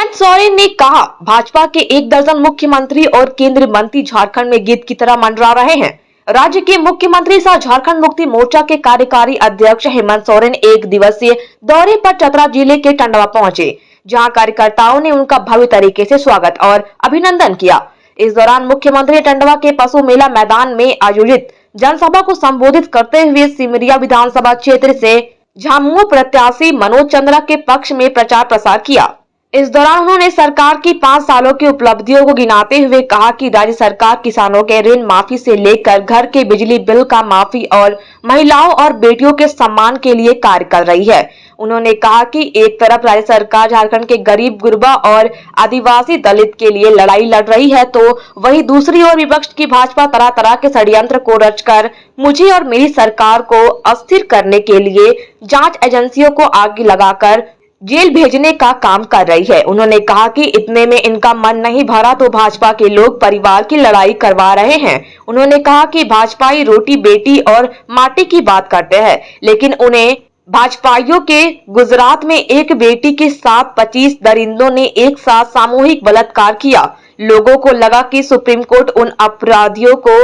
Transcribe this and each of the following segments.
हेमंत सोरेन ने कहा, भाजपा के 1 दर्जन मुख्यमंत्री और केंद्रीय मंत्री झारखंड में गीत की तरह मंडरा रहे हैं। राज्य के मुख्यमंत्री सह झारखंड मुक्ति मोर्चा के कार्यकारी अध्यक्ष हेमंत सोरेन 1 दिवसीय दौरे पर चतरा जिले के टंडवा पहुंचे, जहां कार्यकर्ताओं ने उनका भव्य तरीके से स्वागत और अभिनंदन किया। इस दौरान मुख्यमंत्री टंडवा के पशु मेला मैदान में आयोजित जनसभा को संबोधित करते हुए सिमरिया विधानसभा क्षेत्र से झामुमो प्रत्याशी मनोज चंद्रा के पक्ष में प्रचार प्रसार किया। इस दौरान उन्होंने सरकार की 5 सालों की उपलब्धियों को गिनाते हुए कहा कि राज्य सरकार किसानों के ऋण माफी से लेकर घर के बिजली बिल का माफी और महिलाओं और बेटियों के सम्मान के लिए कार्य कर रही है। उन्होंने कहा कि एक तरफ राज्य सरकार झारखंड के गरीब गुरबा और आदिवासी दलित के लिए लड़ाई लड़ रही है, तो वहीं दूसरी ओर विपक्ष की भाजपा तरह तरह के षड्यंत्र को रचकर मुझे और मेरी सरकार को अस्थिर करने के लिए जांच एजेंसियों को आग लगाकर जेल भेजने का काम कर रही है। उन्होंने कहा कि इतने में इनका मन नहीं भरा तो भाजपा के लोग परिवार की लड़ाई करवा रहे हैं। उन्होंने कहा कि भाजपाई रोटी बेटी और माटी की बात करते हैं, लेकिन उन्हें भाजपाइयों के गुजरात में एक बेटी के साथ 25 दरिंदों ने एक साथ सामूहिक बलात्कार किया। लोगों को लगा कि सुप्रीम कोर्ट उन अपराधियों को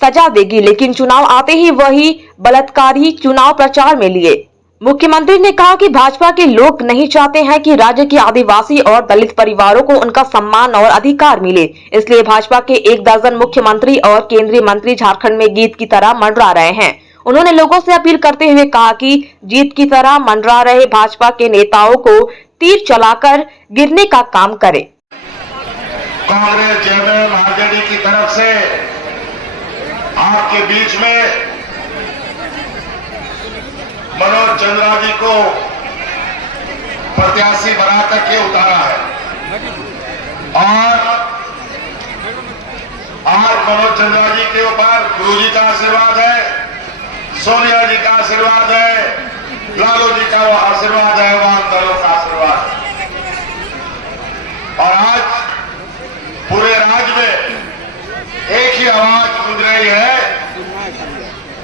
सजा देगी, लेकिन चुनाव आते ही वही बलात्कारी चुनाव प्रचार में लिए। मुख्यमंत्री ने कहा कि भाजपा के लोग नहीं चाहते हैं कि राज्य के आदिवासी और दलित परिवारों को उनका सम्मान और अधिकार मिले, इसलिए भाजपा के 1 दर्जन मुख्यमंत्री और केंद्रीय मंत्री झारखंड में गीत की तरह मंडरा रहे हैं। उन्होंने लोगों से अपील करते हुए कहा कि जीत की तरह मंडरा रहे भाजपा के नेताओं को तीर चलाकर गिरने का काम करे। कांग्रेस जेएमएम आरजेडी की तरफ से आपके बीच में मनोज चंद्रा जी को प्रत्याशी बना करके उतारा है और आज मनोज चंद्रा जी के ऊपर गुरु जी का आशीर्वाद है, सोनिया जी का आशीर्वाद है, लालू जी का वो आशीर्वाद है, वाम दलों का आशीर्वाद है। और आज पूरे राज्य में एक ही आवाज गूंज रही है,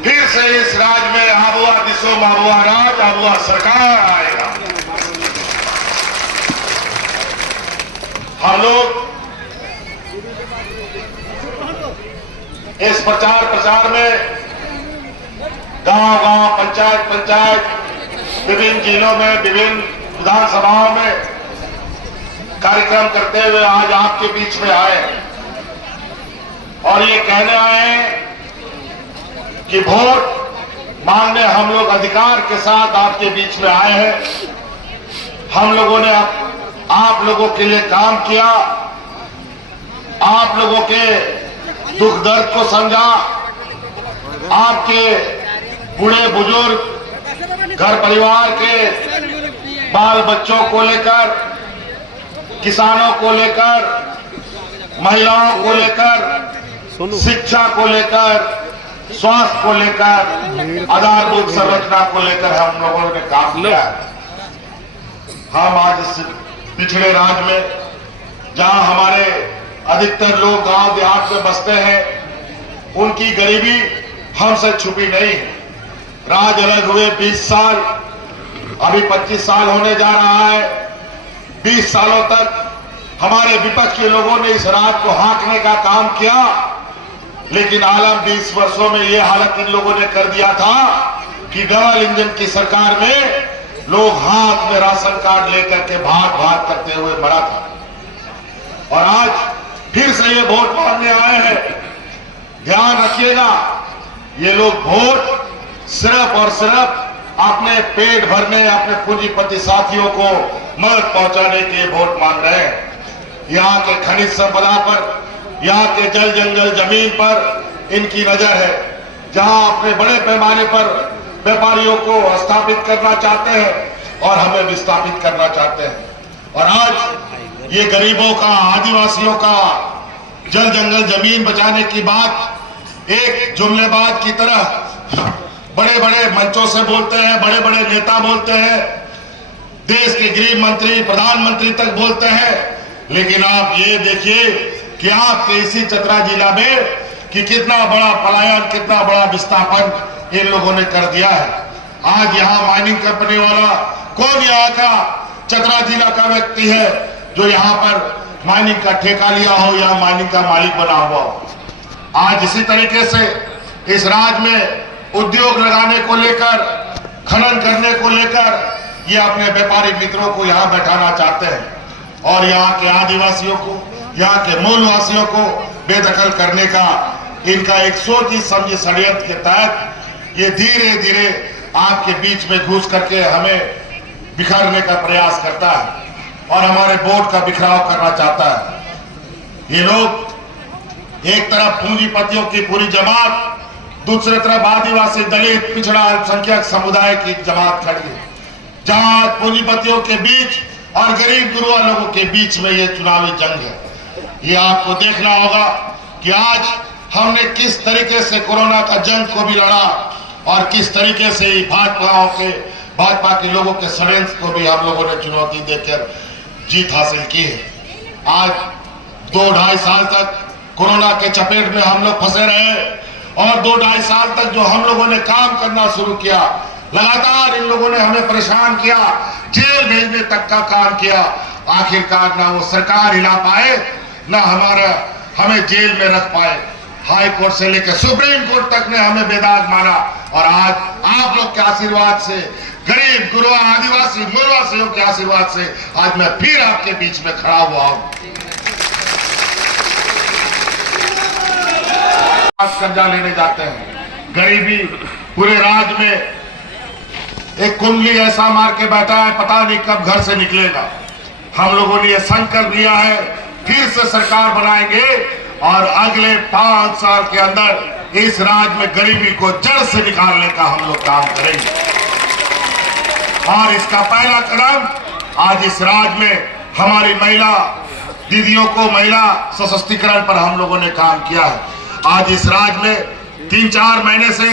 फिर से इस राज्य में आबुआ दिशो माबुआ राज, आबुआ सरकार आएगा। हम लोग इस प्रचार प्रसार में गांव-गांव, पंचायत विभिन्न जिलों में, विभिन्न विधानसभाओं में कार्यक्रम करते हुए आज आपके बीच में आए और ये कहने आए हैं कि वोट मांगने हम लोग अधिकार के साथ आपके बीच में आए हैं। हम लोगों ने आप लोगों के लिए काम किया, आप लोगों के दुख दर्द को समझा, आपके बूढ़े बुजुर्ग घर परिवार के बाल बच्चों को लेकर, किसानों को लेकर, महिलाओं को लेकर, शिक्षा को लेकर, स्वास्थ्य को लेकर, आधारभूत संरचना को लेकर हम लोगों ने काम किया। हम आज इस पिछड़े राज्य में जहां हमारे अधिकतर लोग गांव देहात में बसते हैं, उनकी गरीबी हमसे छुपी नहीं है। राज अलग हुए 20 साल, अभी 25 साल होने जा रहा है। 20 सालों तक हमारे विपक्ष के लोगों ने इस राज को हाँकने का काम किया, लेकिन आलम 20 वर्षों में यह हालत इन लोगों ने कर दिया था कि डबल इंजन की सरकार में लोग हाथ में राशन कार्ड लेकर के भाग भाग करते हुए मरा था। और आज फिर से ये वोट मांगने आए हैं। ध्यान रखिएगा, ये लोग वोट सिर्फ और सिर्फ अपने पेट भरने, अपने पूंजीपति साथियों को मदद पहुंचाने के वोट मांग रहे हैं। यहाँ के खनिज संपदा पर, यहाँ के जल जंगल जमीन पर इनकी नजर है, जहां अपने बड़े पैमाने पर व्यापारियों को स्थापित करना चाहते हैं और हमें विस्थापित करना चाहते हैं। और आज ये गरीबों का, आदिवासियों का जल जंगल जमीन बचाने की बात एक जुमलेबाज की तरह बड़े बड़े मंचों से बोलते हैं, बड़े बड़े नेता बोलते हैं, देश के गृह मंत्री, प्रधानमंत्री तक बोलते हैं, लेकिन आप ये देखिए कि आपके इसी चतरा जिला में कि कितना बड़ा पलायन, कितना बड़ा विस्थापन इन लोगों ने कर दिया है। आज यहाँ माइनिंग कंपनी वाला कौन यहाँ का चतरा जिला का व्यक्ति है जो यहाँ पर माइनिंग का ठेका लिया हो या माइनिंग का मालिक बना हुआ हो। आज इसी तरीके से इस राज्य में उद्योग लगाने को लेकर, खनन करने को लेकर ये अपने व्यापारी मित्रों को यहाँ बैठाना चाहते हैं और यहाँ के आदिवासियों को, यहाँ के मूलवासियों को बेदखल करने का इनका एक सोची समझी षड्यंत्र के तहत ये धीरे धीरे आपके बीच में घुस करके हमें बिखरने का प्रयास करता है और हमारे वोट का बिखराव करना चाहता है। ये लोग एक तरफ पूंजीपतियों की पूरी जमात, दूसरी तरफ आदिवासी, दलित, पिछड़ा, अल्पसंख्यक समुदाय की जमात खड़ी है, जहां पूंजीपतियों के बीच और गरीब गुरुआ लोगों के बीच में ये चुनावी जंग है। ये आपको देखना होगा कि आज हमने किस तरीके से कोरोना का जंग को भी लड़ा और किस तरीके से भाजपा के लोगों के षड्यंत्र को भी हम लोगों ने चुनौती देकर जीत हासिल की है। आज 2-2.5 साल तक कोरोना के चपेट में हम लोग फंसे रहे और 2-2.5 साल तक जो हम लोगों ने काम करना शुरू किया, लगातार इन लोगों ने हमें परेशान किया, जेल भेजने तक का काम किया। आखिरकार ना वो सरकार हिला पाए, ना हमें जेल में रख पाए। हाई कोर्ट से लेकर सुप्रीम कोर्ट तक ने हमें बेदाग माना और आज आप लोग के आशीर्वाद से, गरीब गुरुआ, आदिवासी, मूलवासियों के आशीर्वाद से आज मैं फिर आपके बीच में खड़ा हुआ हूं। कर्जा लेने जाते हैं, गरीबी पूरे राज्य में एक कुंडली ऐसा मार के बैठा है, पता नहीं कब घर से निकलेगा। हम लोगों ने यह संकल्प लिया है, फिर से सरकार बनाएंगे और अगले 5 साल के अंदर इस राज्य में गरीबी को जड़ से निकालने का हम लोग काम करेंगे। और इसका पहला कदम आज इस राज्य में हमारी महिला दीदियों को महिला सशक्तिकरण पर हम लोगों ने काम किया है। आज इस राज्य में 3-4 महीने से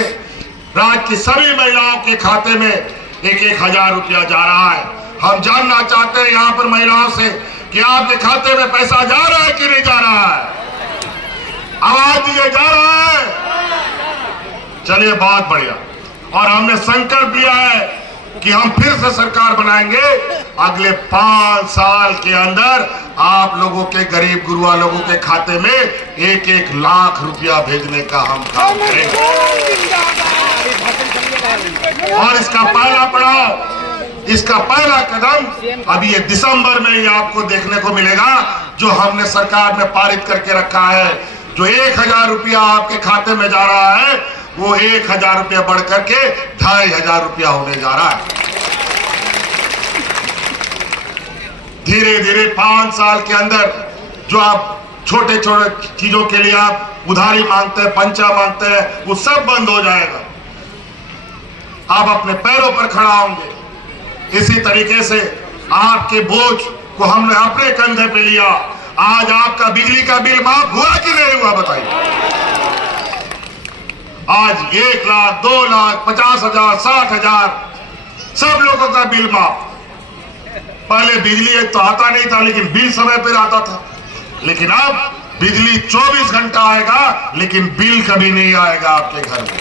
राज्य की सभी महिलाओं के खाते में 1-1 हजार रुपया जा रहा है। हम जानना चाहते हैं यहाँ पर महिलाओं से कि आपके खाते में पैसा जा रहा है कि नहीं जा रहा है? आवाज दीजिए, जा रहा है? चलिए, बहुत बढ़िया। और हमने संकल्प लिया है कि हम फिर से सरकार बनाएंगे, अगले 5 साल के अंदर आप लोगों के, गरीब गुरुआ लोगों के खाते में 1-1 लाख रुपया भेजने का हम काम करेंगे। और इसका पहला पड़ाव, इसका पहला कदम अभी ये दिसंबर में ही आपको देखने को मिलेगा, जो हमने सरकार में पारित करके रखा है। जो 1,000 रुपया आपके खाते में जा रहा है, वो 1,000 रुपया बढ़ करके 2,500 रुपया होने जा रहा है। धीरे धीरे 5 साल के अंदर जो आप छोटे छोटे चीजों के लिए आप उधारी मांगते हैं, पंचा मांगते हैं, वो सब बंद हो जाएगा। आप अपने पैरों पर खड़ा होंगे। इसी तरीके से आपके बोझ को हमने अपने कंधे पे लिया। आज आपका बिजली का बिल माफ हुआ कि नहीं हुआ, बताइए? आज 1 लाख, 2 लाख, 50,000, 60,000 सब लोगों का बिल माफ। पहले बिजली तो आता नहीं था, लेकिन बिल समय पर आता था। लेकिन अब बिजली 24 घंटा आएगा, लेकिन बिल कभी नहीं आएगा आपके घर में।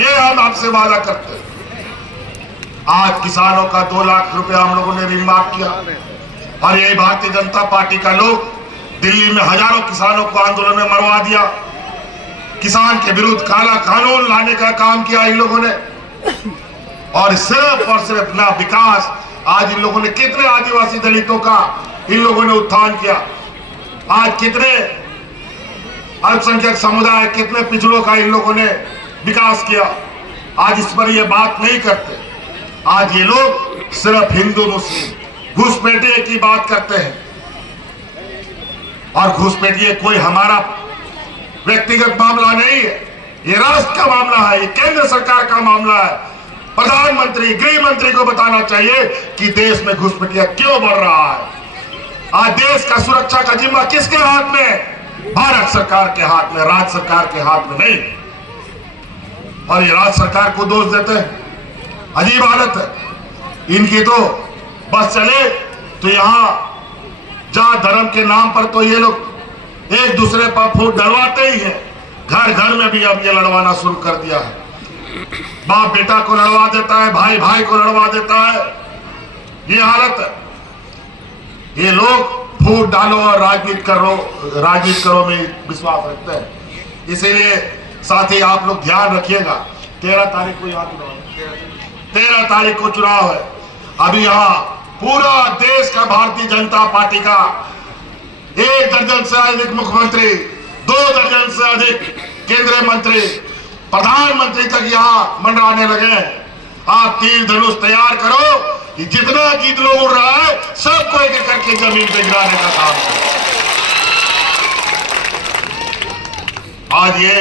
ये हम आपसे वादा करते हैं। आज किसानों का 2 लाख रुपया हम लोगों ने ऋण माफ किया और यही भारतीय जनता पार्टी का लोग दिल्ली में हजारों किसानों को आंदोलन में मरवा दिया। किसान के विरुद्ध काला कानून लाने का काम किया इन लोगों ने। और सिर्फ ना विकास, आज इन लोगों ने कितने आदिवासी दलितों का इन लोगों ने उत्थान किया। आज कितने अल्पसंख्यक समुदाय, कितने पिछड़ों का इन लोगों ने विकास किया। आज इस पर ये बात नहीं करते। आज ये लोग सिर्फ हिंदू मुस्लिम घुसपैठिए की बात करते हैं। और घुसपैठिए कोई हमारा व्यक्तिगत मामला नहीं है, ये राष्ट्र का मामला है, ये केंद्र सरकार का मामला है। प्रधानमंत्री, गृह मंत्री को बताना चाहिए कि देश में घुसपैठिया क्यों बढ़ रहा है। आज देश का सुरक्षा का जिम्मा किसके हाथ में? भारत सरकार के हाथ में, राज्य सरकार के हाथ में नहीं। और ये राज्य सरकार को दोष देते हैं। अजीब हालत है इनकी। तो बस चले तो यहाँ जात धर्म के नाम पर तो ये लोग एक दूसरे पर फूट डलवाते ही हैं। घर घर में भी अब ये लड़वाना शुरू कर दिया है। बाप बेटा को लड़वा देता है, भाई भाई को लड़वा देता है। ये हालत है। ये लोग फूट डालो और राजनीति करो में विश्वास रखते हैं। इसीलिए साथ ही आप लोग ध्यान रखिएगा, 13 तारीख को यहाँ चुनाव है, 13 तारीख को चुनाव है। अभी यहाँ पूरा देश का भारतीय जनता पार्टी का 1 दर्जन से अधिक मुख्यमंत्री, 2 दर्जन से अधिक केंद्रीय मंत्री, प्रधानमंत्री तक यहाँ मंडराने लगे हैं। आप तीर धनुष तैयार करो कि जितना गीत लोग उड़ रहा है सबको एक एक करके जमीन पे गिराने का काम करो। आज ये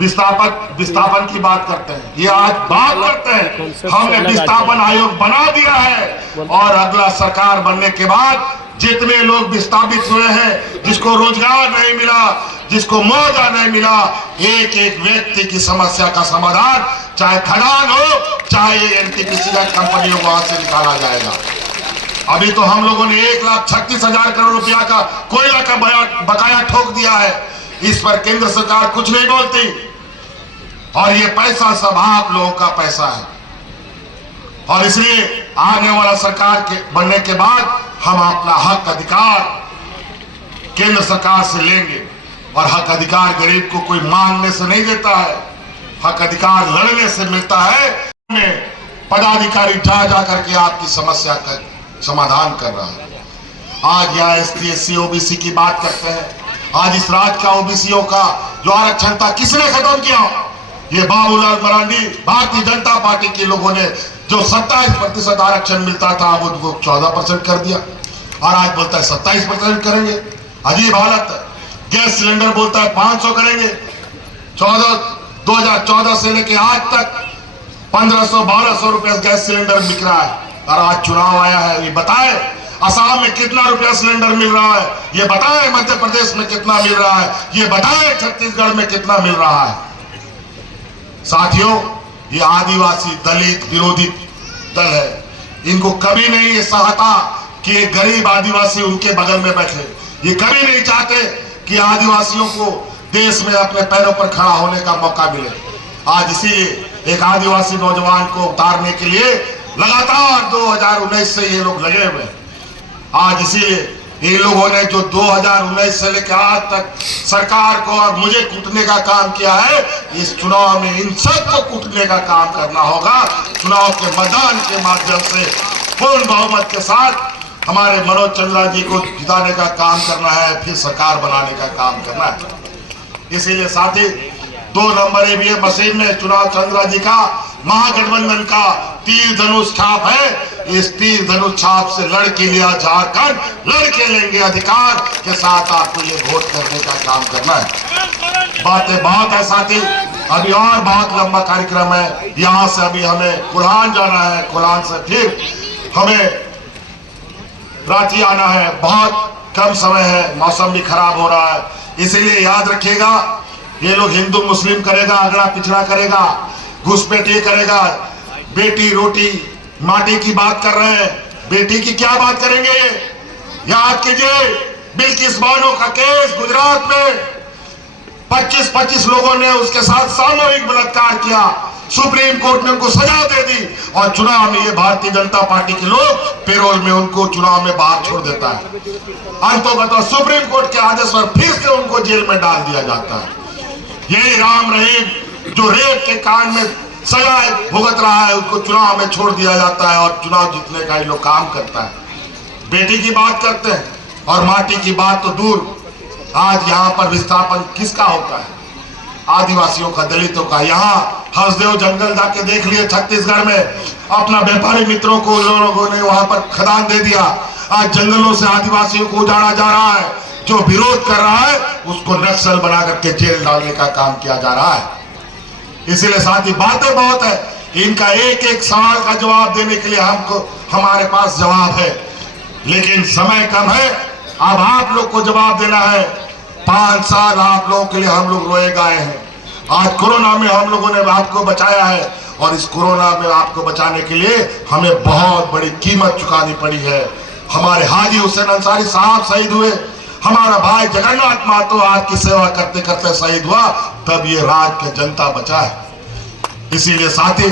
विस्थापन की बात करते हैं, ये आज बात करते हैं हमने विस्थापन आयोग बना दिया है और अगला सरकार बनने के बाद जितने लोग विस्थापित हुए हैं, जिसको रोजगार नहीं मिला, जिसको मुआवजा नहीं मिला, एक एक व्यक्ति की समस्या का समाधान, चाहे खदान हो चाहे एनटीपीसी का कंपनी हो, वहां से निकाला जाएगा। अभी तो हम लोगों ने 1,36,000 करोड़ रुपया का कोयला का बकाया ठोक दिया है। इस पर केंद्र सरकार कुछ नहीं बोलती और ये पैसा सब आप लोगों का पैसा है। और इसलिए आने वाला सरकार के बनने के बाद हम अपना हक अधिकार केंद्र सरकार से लेंगे। और हक अधिकार गरीब को कोई मांगने से नहीं देता है, हक अधिकार लड़ने से मिलता है। पदाधिकारी जा करके आपकी समस्या का समाधान कर रहा है। आज यहाँ ST SC OBC की बात करते हैं। आज इस राज्य का ओबीसीओ का जो आरक्षण था किसने खत्म किया? ये बाबूलाल मरांडी, भारतीय जनता पार्टी के लोगों ने जो 27% आरक्षण मिलता था वो 14% कर दिया और आज बोलता है 27% करेंगे। अजीब हालत है। गैस सिलेंडर बोलता है 500 करेंगे। 2014 से लेके आज तक 1500-1200 रुपया गैस सिलेंडर बिक रहा है। और आज चुनाव आया है, ये बताए असम में कितना रुपया सिलेंडर मिल रहा है, ये बताए मध्य प्रदेश में कितना मिल रहा है, ये बताए छत्तीसगढ़ में कितना मिल रहा है। साथियों, ये आदिवासी दलित विरोधी दल है। इनको कभी नहीं ये सहता कि एक गरीब आदिवासी उनके बगल में बैठे। ये कभी नहीं चाहते कि आदिवासियों को देश में अपने पैरों पर खड़ा होने का मौका मिले। आज इसीलिए एक आदिवासी नौजवान को उतारने के लिए लगातार 2019 से ये लोग लगे हुए हैं। आज इसीलिए इन लोगों ने जो 2019 से लेकर आज तक सरकार को और मुझे कूटने का काम किया है, इस चुनाव में इन सबको कूटने का काम करना होगा। चुनाव के मतदान के माध्यम से पूर्ण बहुमत के साथ हमारे मनोज चंद्रा जी को जिताने का काम करना है, फिर सरकार बनाने का काम करना है। इसीलिए साथी 2 नंबर ईवीएम मशीन में चुनाव चंद्रा जी का महागठबंधन का तीर धनुष छाप है। इस तीर धनुष छाप से लड़के लिया झारखंड, लड़के लेंगे अधिकार के साथ आपको ये वोट करने का काम करना है। बातें बहुत है साथी, अभी और बहुत लंबा कार्यक्रम है। यहाँ से अभी हमें कुल्हान जाना है, कुल्हान से फिर हमें रांची आना है। बहुत कम समय है, मौसम भी खराब हो रहा है। इसीलिए याद रखिएगा, ये लोग हिंदू मुस्लिम करेगा, अगड़ा पिछड़ा करेगा, घुसपैठी करेगा, बेटी रोटी माटी की बात कर रहे हैं। बेटी की क्या बात करेंगे? याद कीजिए, बिल्किस बानो का केस गुजरात में 25 लोगों ने उसके साथ सामूहिक बलात्कार किया। सुप्रीम कोर्ट ने उनको सजा दे दी और चुनाव में ये भारतीय जनता पार्टी के लोग पेरोल में उनको चुनाव में बाहर छोड़ देता है। अंतोगत सुप्रीम कोर्ट के आदेश पर फिर से उनको जेल में डाल दिया जाता है। यही राम रहीम जो रेप के कांड में सजा भुगत रहा है, उसको चुनाव में छोड़ दिया जाता है और चुनाव जीतने का ये लोग काम करता है। बेटी की बात करते हैं और माटी की बात तो दूर। आज यहाँ पर विस्थापन किसका होता है? आदिवासियों का, दलितों का। यहाँ हंसदेव जंगल जाके देख लिए छत्तीसगढ़ में, अपना व्यापारी मित्रों को लोगों ने वहां पर खदान दे दिया। आज जंगलों से आदिवासियों को उजाड़ा जा रहा है। जो विरोध कर रहा है उसको नक्सल बना करके जेल डालने का काम किया जा रहा है। इसीलिए साथी बातें बहुत है, इनका एक एक सवाल का जवाब देने के लिए हमारे पास जवाब है, लेकिन समय कम है। अब आप लोग को जवाब देना है। 5 साल आप लोगों के लिए हम लोग रोए गाए हैं। आज कोरोना में हम लोगों ने आपको बचाया है और इस कोरोना में आपको बचाने के लिए हमें बहुत बड़ी कीमत चुकानी पड़ी है। हमारे हाजी हुसैन अंसारी साहब शहीद हुए, हमारा भाई जगन्नाथ महतो आपकी सेवा करते करते शहीद हुआ, तब ये राज्य की जनता बचा है। इसीलिए साथी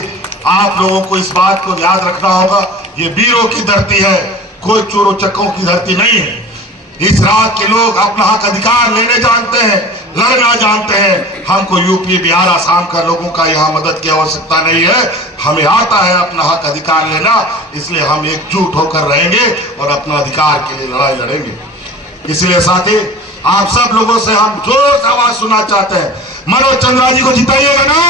आप लोगों को इस बात को याद रखना होगा ये वीरों की धरती है, कोई चोरों चक्कों की धरती नहीं है। इस रात के लोग अपना हक अधिकार लेने जानते हैं, लड़ना जानते हैं। हमको यूपी, बिहार, आसाम का लोगों का यहाँ मदद की आवश्यकता नहीं है। हमें आता है अपना हक अधिकार लेना, इसलिए हम एकजुट होकर रहेंगे और अपना अधिकार के लिए लड़ाई लड़ेंगे। इसलिए साथी, आप सब लोगों से हम जोर से आवाज सुनना चाहते हैं, मनोज चंद्रा जी को जिताइएगा ना।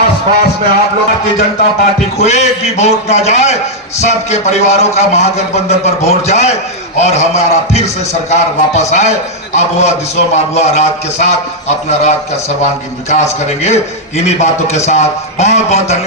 आसपास में आप लोग भारतीय जनता पार्टी को एक भी वोट ना जाए, सबके परिवारों का महागठबंधन पर वोट जाए और हमारा फिर से सरकार वापस आए। अब वह दिशो माबुआ राज के साथ अपना राज्य का सर्वांगीण विकास करेंगे। इन्हीं बातों के साथ बहुत बहुत धन्यवाद।